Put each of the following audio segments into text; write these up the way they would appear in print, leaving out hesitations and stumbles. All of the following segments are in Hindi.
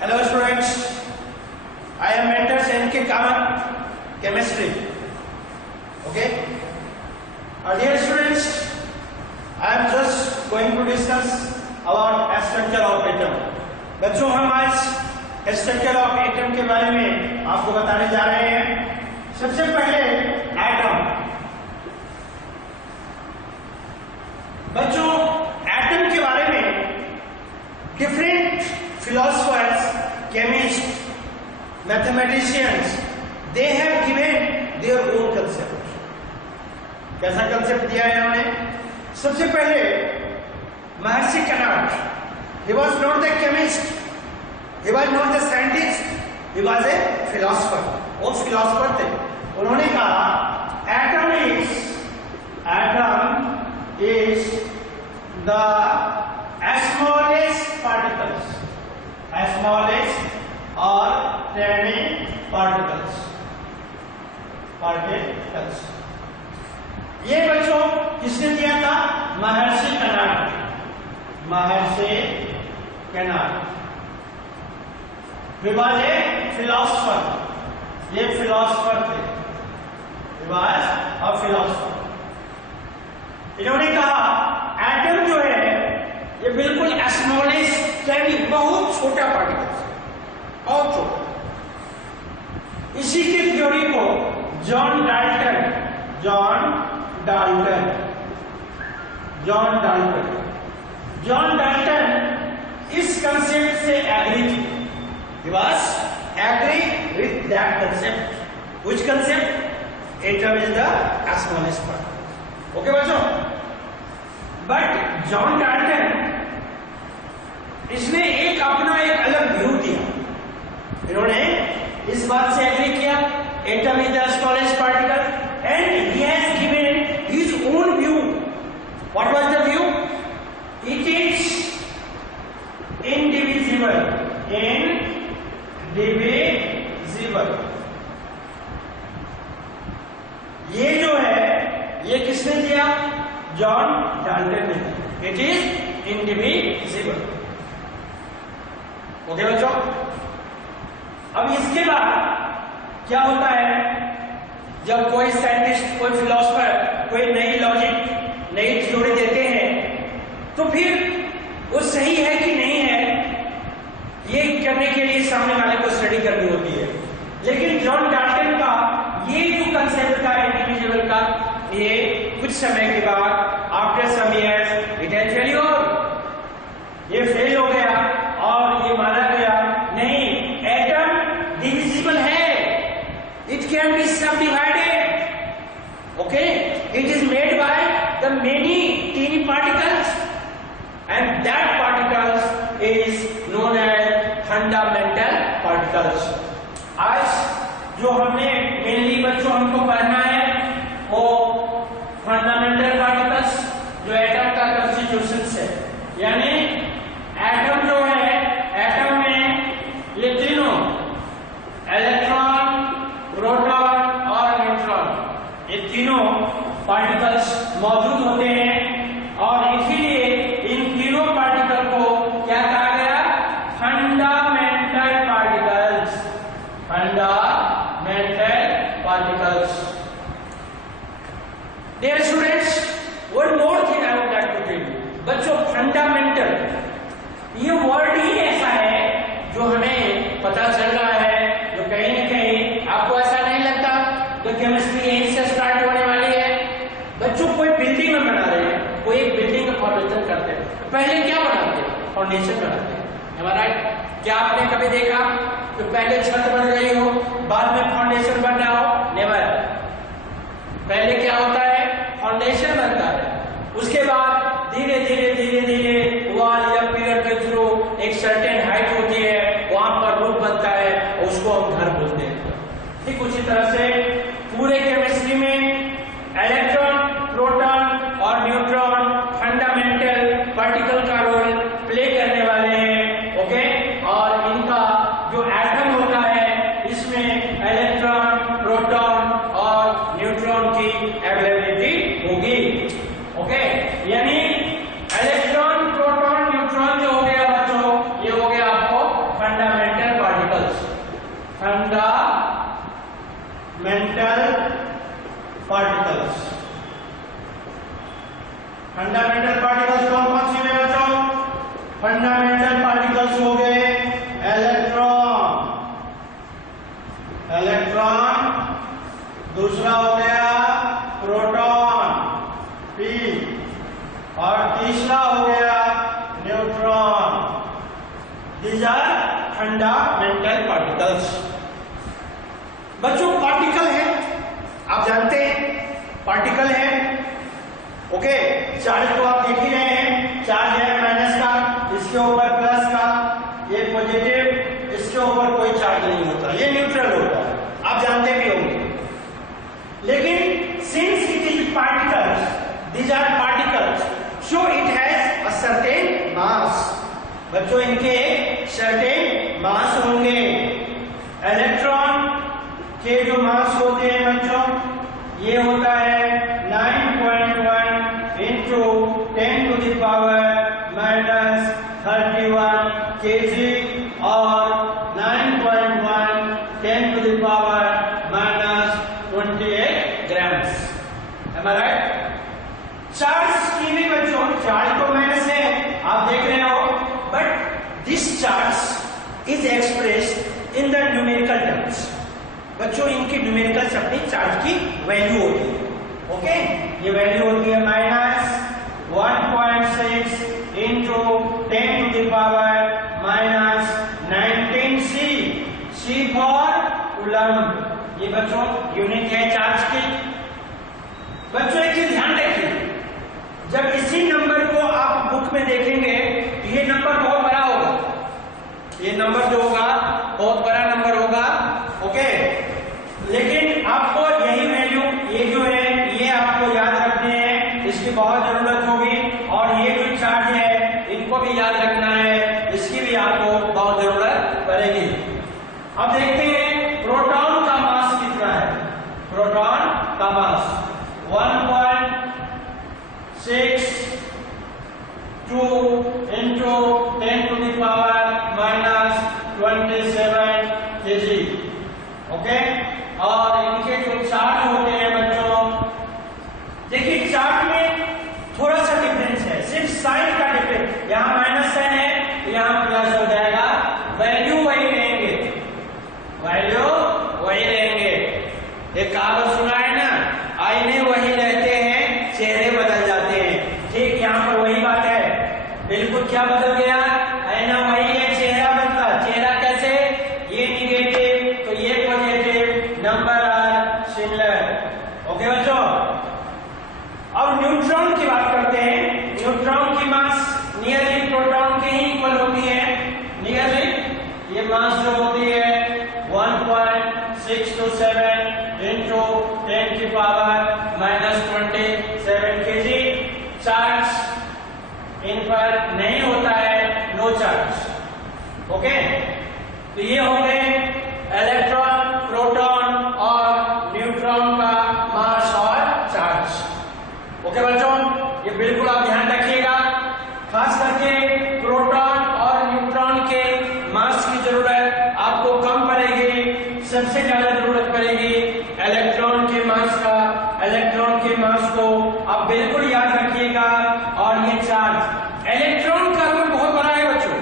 Hello students, I am mentor N.K. Kamath, chemistry. Okay. Dear students, I am just going to discuss about structure of atom. बच्चों हम आज स्ट्रक्चर ऑफ एटम के बारे में आपको बताने जा रहे हैं। सबसे पहले एटम। बच्चों एटम के बारे में different philosophers, chemists, mathematicians, they have given their own concept. कैसा concept दिया है इन्होंने? सबसे पहले महर्षि Kanad, he was not the chemist, he was not the scientist, he was a philosopher. वो philosopher थे। उन्होंने कहा atom is the smallest particles. Smallest or tiny particles. ये बच्चों किसने दिया था? Maharshi Kanad. He was a philosopher. ये फिलोसफर थे। He was a philosopher. इन्होंने कहा एटम जो है ये बिल्कुल स्मॉलेस्ट यानी बहुत छोटा पार्टिकल है, बहुत छोटा। इसी की थ्योरी को जॉन डाल्टन इस कंसेप्ट से एग्री किया। He was agree with that concept. Which concept? Atom is the smallest particle. Okay बच्चों? बट जॉन डाल्टन इसने एक अपना एक अलग व्यू दिया। इन्होंने इस बात से एग्री किया atom is the smallest particle and he has given his own view. What was the view? It is indivisible. ये जो है ये किसने दिया? जॉन डाल्टन ने। It is indivisible. ओके बच्चों, अब इसके बाद क्या होता है? जब कोई साइंटिस्ट, कोई फिलोसफर कोई नई लॉजिक, नई थ्योरी देते हैं तो फिर वो सही है कि नहीं है ये करने के लिए सामने वाले को स्टडी करनी होती है। लेकिन जॉन डाल्टन का ये जो कंसेप्ट था इंडिविजुअल का, ये कुछ समय के बाद after some years it has failure, ये फेल हो गया और ये माना गया नहीं एटम डिविजिबल है, it can be subdivided. Okay, it is made by the many tiny particles and that particles is known as fundamental particles. आज जो हमने मेनली बच्चों हमको पढ़ना है वो फंडामेंटल पार्टिकल्स जो एटम का कंस्टिट्यूशन है, यानी एटम जो है, एटम में ये तीनों इलेक्ट्रॉन, प्रोटॉन और न्यूट्रॉन, ये तीनों पार्टिकल्स मौजूद होते हैं और इसीलिए इन तीनों पार्टिकल को क्या कहा गया? Fundamental particles. Dear students, one more thing I would like to tell you. बच्चों फंडामेंटल ये वर्ड ही ऐसा है जो हमें पता चल रहा है, जो कहीं न कहीं आपको ऐसा नहीं लगता तो केमिस्ट्री यहीं से स्टार्ट होने वाली है। बच्चों कोई बिल्डिंग में बना रहे हैं, कोई एक बिल्डिंग का फाउंडेशन करते हैं, पहले क्या बनाते हैं? फाउंडेशन बनाते हैं। हमारा क्या आपने कभी देखा तो पहले छत बन गई हो बाद में फाउंडेशन बन रहा हो? नेवर। पहले क्या होता है? फाउंडेशन बनता है, उसके बाद धीरे धीरे वॉल या पिलर के थ्रू एक सर्टेन हाइट होती है, वहां पर रूफ बनता है और उसको हम घर बोलते हैं। ठीक उसी तरह से पूरे केमिस्ट्री में इलेक्ट्रॉन, प्रोटॉन और न्यूट्रॉन फंडामेंटल पार्टिकल का रोल प्ले करने वाले हैं। ओके, और इनका जो एटम होता है इसमें इलेक्ट्रॉन, प्रोटॉन और न्यूट्रॉन की अवेलेबिलिटी होगी। ओके, यानी इलेक्ट्रॉन, प्रोटॉन, न्यूट्रॉन जो हो गया बच्चों, ये हो गया मेंटल पार्टिकल्स। फंडामेंटल पार्टिकल्स कौन कौन सी है बच्चों? फंडामेंटल पार्टिकल्स हो गए इलेक्ट्रॉन, दूसरा हो गया प्रोटॉन P, और तीसरा हो गया neutron. These are fundamental particles। बच्चों पार्टिकल है, आप जानते हैं पार्टिकल है, ओके। चार्ज तो आप देख ही रहे हैं, चार्ज है माइनस का, इसके ऊपर प्लस का, ये पॉजिटिव, इसके ऊपर कोई चार्ज नहीं होता, ये न्यूट्रल होता है, आप जानते भी होंगे। लेकिन since it is particles, these are particles, so it has a certain mass. बच्चों इनके सर्टेन मास होंगे। इलेक्ट्रॉन के जो मास होते हैं बच्चों, ये होता है 9.1 into 10 to the power minus 31 kg और 9.1 10 to the power minus 28 grams। Am I right? Charge की भी बच्चों, चार्ज तो माइनस है, आप देख रहे हो, but this charge is expressed in the numerical terms. बच्चों इनकी न्यूमेरिकल अपनी चार्ज की वैल्यू होती है, ओके। ये वैल्यू होती है minus 1.6 into 10 to the power minus 19C, C for coulomb. ये बच्चों यूनिट है चार्ज की। बच्चों एक चीज ध्यान रखिए, जब इसी नंबर को आप बुक में देखेंगे तो ये नंबर बहुत बड़ा होगा, ये नंबर जो होगा बहुत बड़ा नंबर होगा, ओके। लेकिन आपको यही वैल्यू, ये जो है ये आपको याद रखने हैं, इसकी बहुत जरूरत होगी, और ये जो चार्ज है इनको भी याद रखना है, इसकी भी आपको बहुत जरूरत पड़ेगी। अब देखते हैं प्रोटॉन का मास कितना है। प्रोटॉन का मास 1.62 into 10 to the power minus 27 kg, okay. और इनके जो चार्ज होते हैं बच्चों, देखिए चार्ज में थोड़ा सा डिफरेंस है, सिर्फ साइन का डिफरेंस, यहाँ माइनस साइन है, यहाँ प्लस हो जाएगा, वैल्यू वही रहेंगे, वैल्यू वही रहेंगे। एक कहावत सुना है ना, आईने वही रहते हैं, चेहरे बदल जाते हैं। ठीक यहाँ पर वही बात है, बिल्कुल क्या बदल गया, आईना वही है, चेहरा बदला। चेहरा कैसे, ये निगेटिव तो ये positive, number are similar, okay बच्चों। अब न्यूट्रॉन की बात करते हैं। न्यूट्रॉन की मास नियरली प्रोटॉन के ही इक्वल होती है, नियरली। ये मास जो होती है 1.627 इंटू 10 की power minus 27 kg। Charge in पर नहीं होता है, नो चार्ज, ओके। तो ये हो गए इलेक्ट्रॉन, प्रोटॉन और न्यूट्रॉन का मास और चार्ज, ओके बच्चों। ये बिल्कुल आप ध्यान रखिएगा, खास करके प्रोटॉन और न्यूट्रॉन के मास की जरूरत आपको कम पड़ेगी, सबसे ज्यादा जरूरत पड़ेगी इलेक्ट्रॉन के मास का। इलेक्ट्रॉन के मास को आप बिल्कुल याद रखिएगा। और ये चार्ज, इलेक्ट्रॉन का रोल बहुत बड़ा है बच्चों।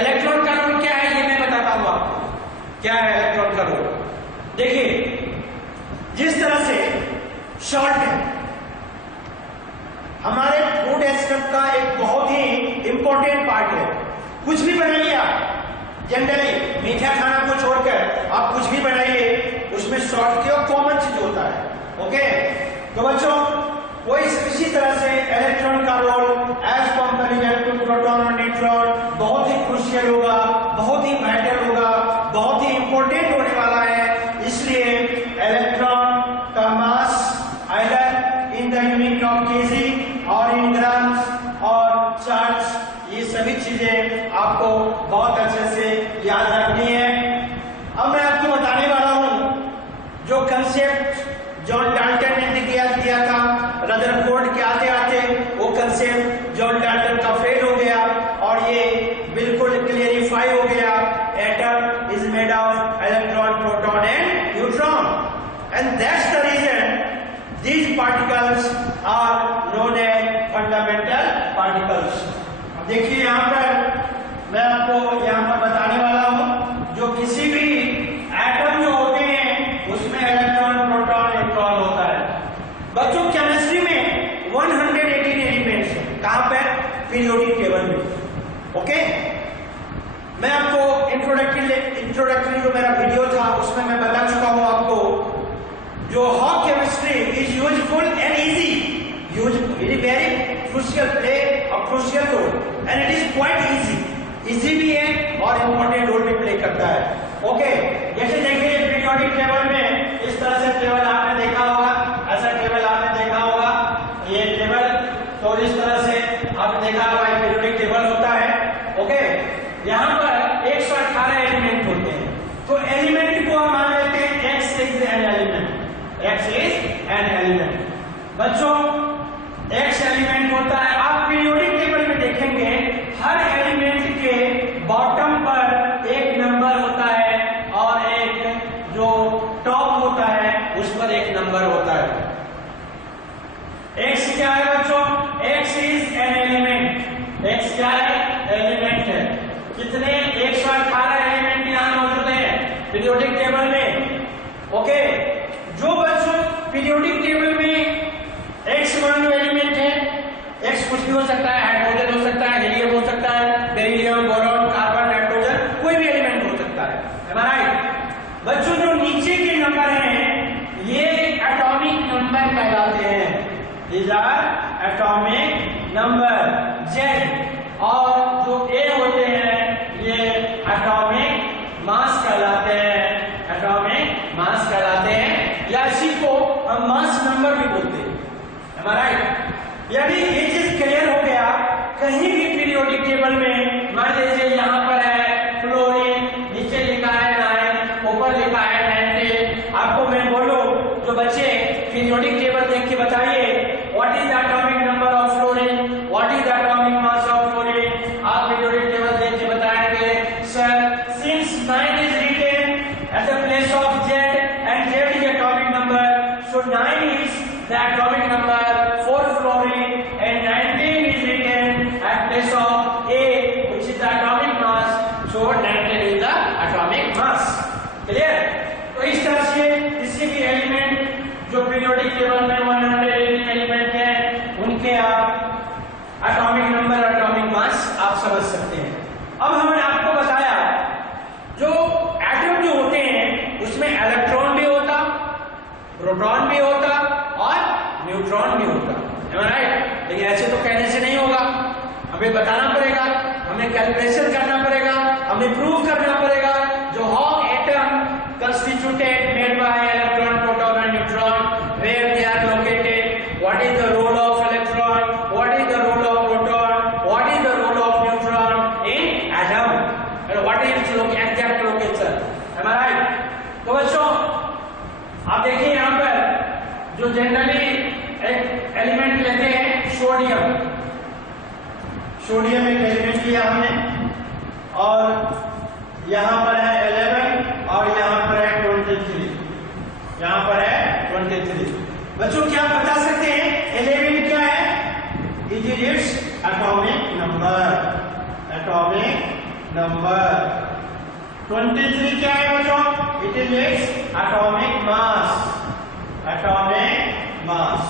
इलेक्ट्रॉन का रोल क्या है ये मैं बताता हूं आपको, क्या है इलेक्ट्रॉन का रोल। देखिए जिस तरह से सॉल्ट है हमारे फूड एस्पेक्ट का एक बहुत ही इंपॉर्टेंट पार्ट है। कुछ भी बनाइए आप, जनरली मीठा खाना को छोड़कर आप कुछ भी बनाइए, उसमें सॉल्ट की कॉमन चीज होता है, ओके। तो बच्चों वो इसी तरह से इलेक्ट्रॉन का role as comparison to proton और न्यूट्रॉन बहुत ही क्रूशियल होगा, बहुत ही मैटर होगा, बहुत ही इंपॉर्टेंट होने वाला है। इसलिए इलेक्ट्रॉन का mass either in the unit of KG और इन ग्राम्स और चार्ज, ये सभी चीजें आपको बहुत अच्छे से याद रखनी है। अब मैं आपको बताने वाला हूं जो कंसेप्ट जॉन डाल्टन ने दिया था रदरफोर्ड के आते आते, वो कंसेप्ट जॉन डाल्टन का फेल हो गया और ये बिल्कुल क्लियरिफाई हो गया। Atom is made of electron, proton and neutron. and that's the reason these particles are known as fundamental particles. अब देखिए यहाँ पर मैं आपको यहाँ पर बताने वाला हूँ, जो किसी भी एटम जो होते हैं उसमें इलेक्ट्रॉन, प्रोटॉन, न्यूट्रॉन होता है। बच्चों केमिस्ट्री में 118 एलिमेंट्स हैं। कहाँ पे? पीरियोडिक टेबल में। ओके, मैं आपको इंट्रोडक्टरी जो मेरा वीडियो था उसमें मैं बता चुका हूँ आपको, जो how chemistry is useful and easy, it is very crucial, play a crucial role and it is quite easy भी है और इम्पोर्टेंट रोल भी प्ले करता है। ओके, जैसे देखिए पीरियोडिक टेबल में इस तरह से टेबल आपने देखा होगा, ऐसा टेबल आपने देखा होगा, ये टेबल तो इस तरह से आपने देखा होगा, ये पीरियोडिक टेबल होता है। ओके, यहाँ पर 118 एलिमेंट होते हैं, तो एलिमेंट को हम मान लेते हैं X is an element, X is an element. बच्चों X एलिमेंट होता है, आप पीरियोडिक टेबल में देखेंगे हर एलिमेंट के बॉटम पर एक नंबर होता है और एक जो टॉप होता है उस पर एक नंबर होता है। X क्या है बच्चों? X is an element. X क्या है? एलिमेंट है। कितने? 118 एलिमेंट यहाँ मौजूद हैं पीरियोडिक टेबल में। ओके, जो बच्चों पीरियोडिक टेबल में X1 जो एलिमेंट है, X कुछ भी हो सकता है, हाइड्रोजन हो सकता है, हीलियम हो सकता है, बेरिलियम, बोरॉन, कार्बन, नाइट्रोजन, कोई भी एलिमेंट हो सकता है। Am I right? बच्चों जो नीचे के नंबर हैं ये एटॉमिक नंबर कहलाते हैं। These are atomic number Z, और जो A होते हैं ये एटॉमिक मास कहलाते हैं, एटॉमिक मास कहलाते हैं, या इसी को हम मास नंबर भी बोलते हैं। Am I right? यदि ये चीज क्लियर हो गया, कहीं भी पीरियोडिक टेबल में मान लीजिए यहाँ पर है फ्लोरीन, नीचे लिखा है 9, ऊपर लिखा है 19, आपको मैं बोलूं जो बच्चे पीरियोडिक टेबल देख के बताइए what is the atomic number of fluorine, what is the atomic mass of fluorine, आप पीरियोडिक टेबल देख के बताएंगे sir since 9 is written at the place of Z and Z is atomic number, so 9 is the atomic number for fluorine and 19 is written at place of A which is the atomic mass, so 19 is the atomic mass. Clear? तो इस तरह से किसी भी एलिमेंट जो पीरियोडिक टेबल में 118 एलिमेंट हैं उनके आप एटॉमिक नंबर, एटॉमिक मास आप समझ सकते हैं। अब हमने आपको बताया जो एटम जो होते हैं उसमें इलेक्ट्रॉन भी होता, प्रोटॉन भी होता और न्यूट्रॉन भी होता। Am I right? लेकिन ऐसे तो कहने से नहीं होगा, हमें बताना पड़ेगा, हमें कैलकुलेशन करना पड़ेगा, हमें प्रूव करना पड़ेगा जो how atom constituted made by electron, proton and neutron, where they are located, what is the role of electron, what is the role of proton, what is the role of neutron in atom, and what is its exact location. Am I right? तो बच्चों आप देखिए यहाँ पर जो जनरली एक एलिमेंट लेते हैं सोडियम, सोडियम एक एलिमेंट लिया हमने और यहाँ पर है 11 और यहाँ पर है 23, यहाँ पर है 23। बच्चों क्या बता सकते हैं 11 क्या है? It is its atomic number, atomic number. 23 क्या है बच्चों? It is its atomic mass, atomic mass.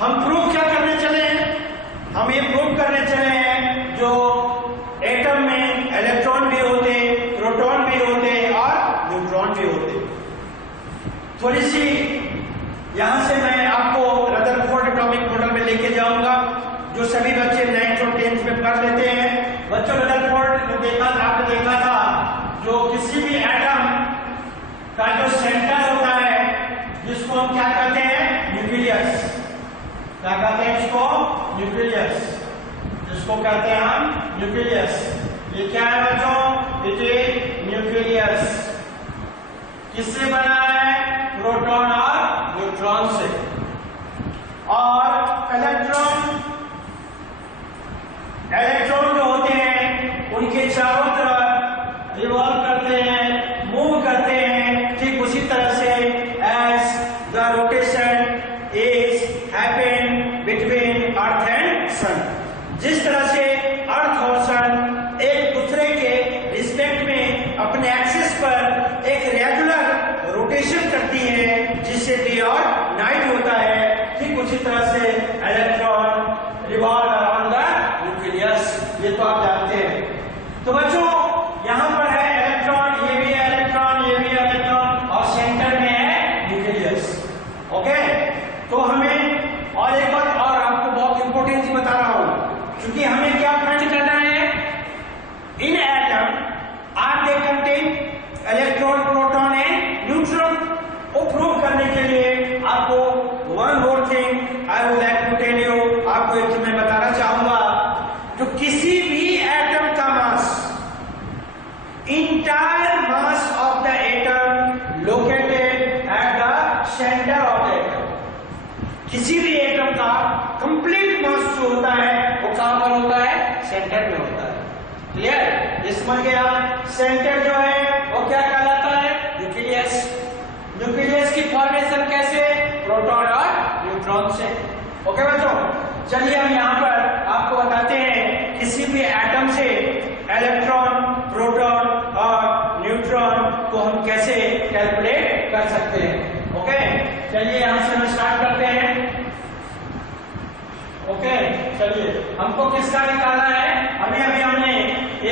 हम प्रूव क्या करने चले हैं? हम ये प्रूव करने चले हैं जो एटम में इलेक्ट्रॉन भी होते, प्रोटॉन भी होते और न्यूट्रॉन भी होते। थोड़ी सी यहां से मैं आपको रदरफोर्ड एटॉमिक मॉडल में लेके जाऊंगा जो सभी बच्चे 9th और 10th में पढ़ लेते हैं। बच्चों रदरफोर्ड ने देखा था, आपने देखा था जो किसी भी एटम का जो सेंटर होता है जिसको हम क्या कहते हैं? न्यूक्लियस। क्या कहते हैं इसको? न्यूक्लियस, जिसको कहते हैं हम न्यूक्लियस। ये क्या है बच्चों? It is nucleus. किससे बना है? प्रोटॉन और न्यूट्रॉन से। और इलेक्ट्रॉन जो होते हैं उनके चारों तरफ रिवॉल्व करते हैं, मूव करते हैं। ठीक उसी तरह से ये तो आप जानते हैं। तो बच्चों यहां पर है इलेक्ट्रॉन, ये भी है इलेक्ट्रॉन, ये भी है इलेक्ट्रॉन, और सेंटर में है न्यूक्लियस। ओके, तो हमें और एक बात और आपको बहुत इंपॉर्टेंट चीज बता रहा हूं, क्योंकि हमें क्या फाइंड करना है in atom are they contain electron, proton and neutron. वो प्रूव करने के लिए आपको one more thing I would like to tell you, आपको एक चीज मैं बताना चाहूंगा, जो किसी भी एटम का mass, entire mass of the atom located at the centre of the atom. किसी भी एटम का कंप्लीट मास जो होता है वो कहां पर होता है? सेंटर में होता है। क्लियर? ये समझ गया? सेंटर जो है वो क्या कहलाता है? न्यूक्लियस। न्यूक्लियस की फॉर्मेशन कैसे? प्रोटॉन और न्यूट्रॉन से। ओके बच्चों, चलिए हम यहाँ पर आपको बताते हैं किसी भी एटम से इलेक्ट्रॉन, प्रोटॉन और न्यूट्रॉन को हम कैसे कैलकुलेट कर सकते हैं। ओके, चलिए यहाँ से हम स्टार्ट करते हैं। ओके, चलिए हमको किसका निकालना है? अभी हमने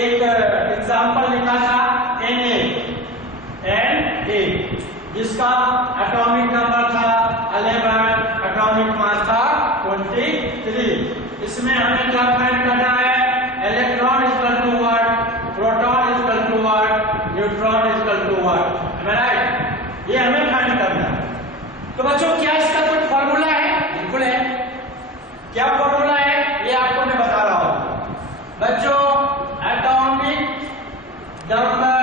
एक एग्जांपल लिखा था Na, जिसका एटॉमिक नंबर था 11, एटॉमिक मास था 23। इसमें हमें क्या फाइंड करना है? Electron equal to what, proton equal to what, neutron equal to what. Am I right? ये हमें फाइंड करना है। तो बच्चों क्या इसका कोई फॉर्मूला है? बिल्कुल है। क्या फॉर्मूला है? ये आपको मैं बता रहा हूं बच्चों। Atomic number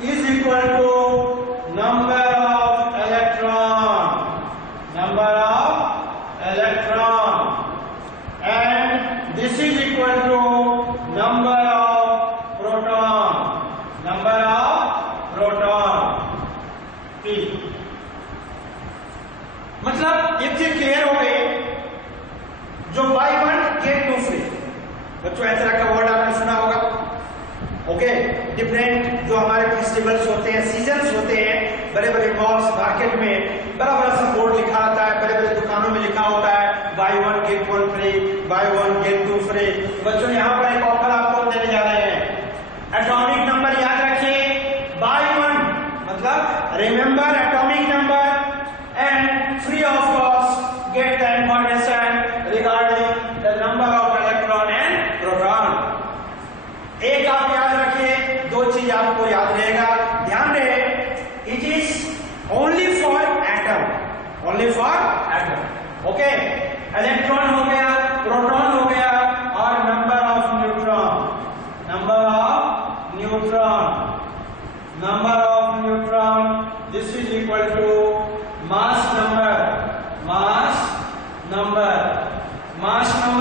is equal to number of electron, and this is equal to number of proton, P। मतलब ये चीज क्लियर हो गई, जो buy one get two free. बच्चों ऐसा का वर्ड आपने सुना होगा। ओके, डिफरेंट जो हमारे फेस्टिवल्स होते हैं, सीजन्स होते हैं, बड़े बड़े मॉल्स, मार्केट में बड़ा बड़ा सा बोर्ड लिखा होता है, बड़े बड़े दुकानों में लिखा होता है buy one get one free, buy one get two free. बच्चों यहाँ पर एक ऑफर आपको देने जा रहे हैं। एटॉमिक नंबर याद रखिए, बाय वन मतलब remember atomic number and free of cost get the information regarding the number of electron and proton. एक आप याद रखिए, दो चीज आपको याद रहेगा, ध्यान रहे, it is only for atom, only for atom. Okay, electron हो गया, प्रोटॉन हो गया, और number of neutron, this is equal to mass number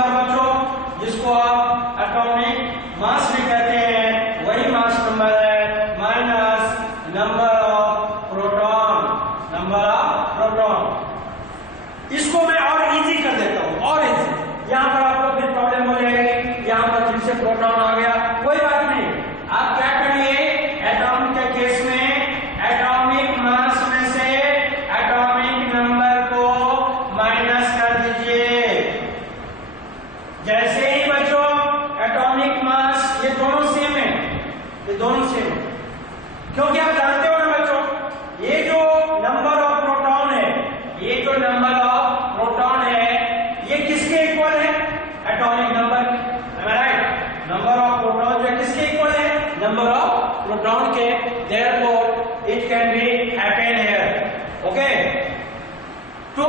बच्चों, जिसको आप एटॉमिक मास भी कहते हैं, वही मास नंबर है, माइनस नंबर ऑफ प्रोटॉन। इसको मैं और इजी कर देता हूं, और इजी। यहां पर आपको फिर प्रॉब्लम हो जाएगी, यहां पर फिर से प्रोटॉन आ गया, कोई बात नहीं। आप क्या करिए, एटॉम के केस में एटॉमिक मास में से एटॉमिक नंबर को माइनस कर दीजिए। जैसे ही बच्चों एटॉमिक मास, ये दोनों सेम है, ये दोनों सेम है, क्योंकि आप जानते हो ना बच्चों, ये जो नंबर ऑफ प्रोटॉन है, ये जो नंबर ऑफ प्रोटॉन है, ये किसके इक्वल है? Atomic number. Right? Number of proton जो किसके इक्वल है? नंबर ऑफ प्रोटॉन के। Therefore it can be happen here. Okay, तो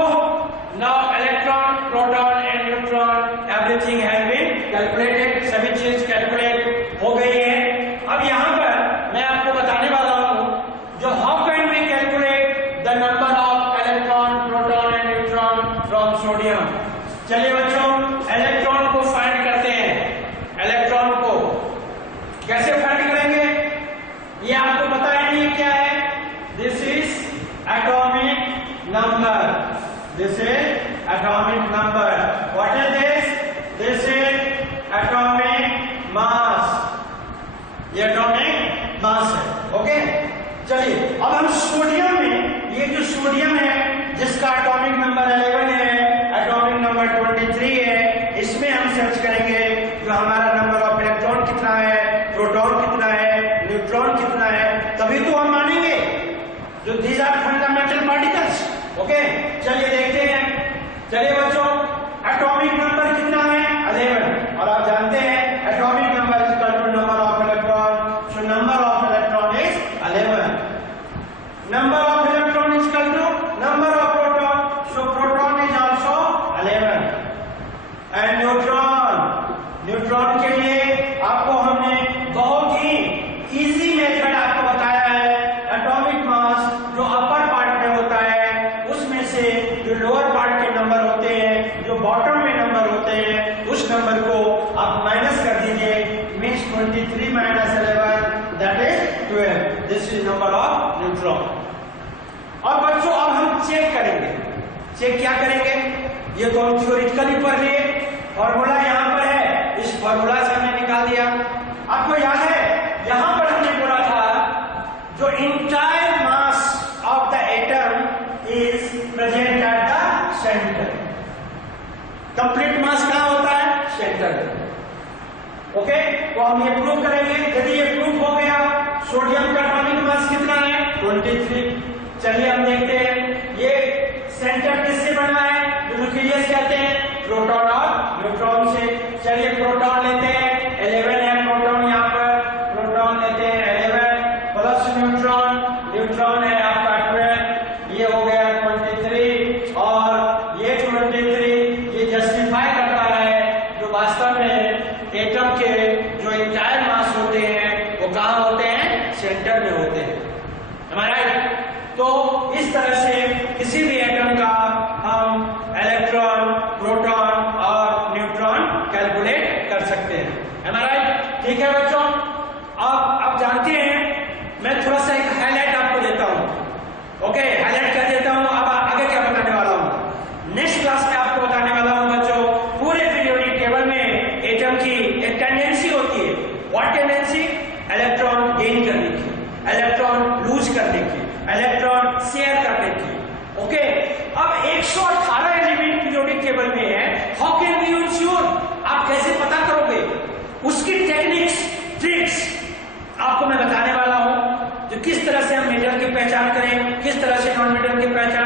now electron, proton and neutron everything has been calculated, सभी चीज कैलकुलेट हो गई है। अब यहां पर मैं आपको बताने वाला हूं जो how can we calculate the number of electron, proton and neutron from sodium. चलिए बच्चों, इलेक्ट्रॉन को फाइंड करते हैं। इलेक्ट्रॉन को कैसे फाइंड करेंगे? ये आपको पता ही नहीं क्या है। This is atomic number, this is atomic number. What is this? This is atomic mass. ये atomic mass है। ओके, चलिए अब हम सोडियम में, ये जो सोडियम है जिसका एटॉमिक नंबर 11 है, एटॉमिक नंबर 23 है, इसमें हम सर्च करेंगे these are fundamental particles. Okay, चलिए देखते हैं। चलिए बच्चों, एटॉमिक नंबर कितना है? 11। और आप जानते हैं atomic number is equal to number of electron, so number of electron is 11। Number of electron is equal to number of proton, so proton is also 11। And neutron के लिए आपको हमने बहुत ही इजी मेथड आपको बताया है। एटॉमिक मास जो अपर पार्ट में होता है उसमें से जो लोअर पार्ट के नंबर होते हैं, जो बॉटम में नंबर होते हैं, उस नंबर को आप माइनस कर दीजिए। Means 23 minus 11 that is 12। This is number of neutron. और बच्चों अब हम चेक करेंगे। चेक क्या करेंगे? ये तो हम थ्योरेटिकली पढ़ लिए, फॉर्मूला यहां पर है, इस फॉर्मूला से हमने निकाल दिया। आपको याद है यहां पर हमने बोला था जो entire mass of the atom is present at the centre. Complete mass कहां होता है? सेंटर। ओके, तो हम ये प्रूव करेंगे। यदि ये प्रूव हो गया, सोडियम का एटॉमिक मास कितना है? 23। चलिए हम देखते हैं ये सेंटर किससे बना है? जो न्यूक्लियस कहते हैं, प्रोटॉन और न्यूट्रॉन से। चलिए प्रोटॉन लेते हैं, 11 है प्रोटॉन, यहाँ पर प्रोटॉन लेते हैं 11 प्लस न्यूट्रॉन, न्यूट्रॉन है आपका 12, ये हो गया 23। और ये 23 ये जस्टिफाई करता है जो वास्तव में एटम के जो इंटायर मास होते हैं वो कहाँ होते हैं? सेंटर में होते हैं। हमारा तो इस तरह से किसी भी एटम का हम इलेक्ट्रॉन, प्रोटॉन और न्यूट्रॉन कैलकुलेट कर सकते हैं। ठीक है बच्चों, आप जानते हैं मैं थोड़ा सा एक हाईलाइट आपको देता हूं। ओके, हाईलाइट कर देता हूं। अब आगे क्या बताने वाला हूं? नेक्स्ट क्लास में आपको बताने वाला हूं बच्चों, पूरे पीरियोडिक टेबल में एटम की एक टेंडेंसी होती है। What tendency? इलेक्ट्रॉन गेन करने की, इलेक्ट्रॉन लूज करने की, इलेक्ट्रॉन शेयर करने की। ओके, अब 118 एलिमेंट पीरियोडिक टेबल में है। How can be ensure? आप कैसे पता करोगे? उसकी टेक्निक्स, ट्रिक्स आपको मैं बताने वाला हूं, जो किस तरह से हम मेटल की पहचान करें, किस तरह से नॉन मेटल की पहचान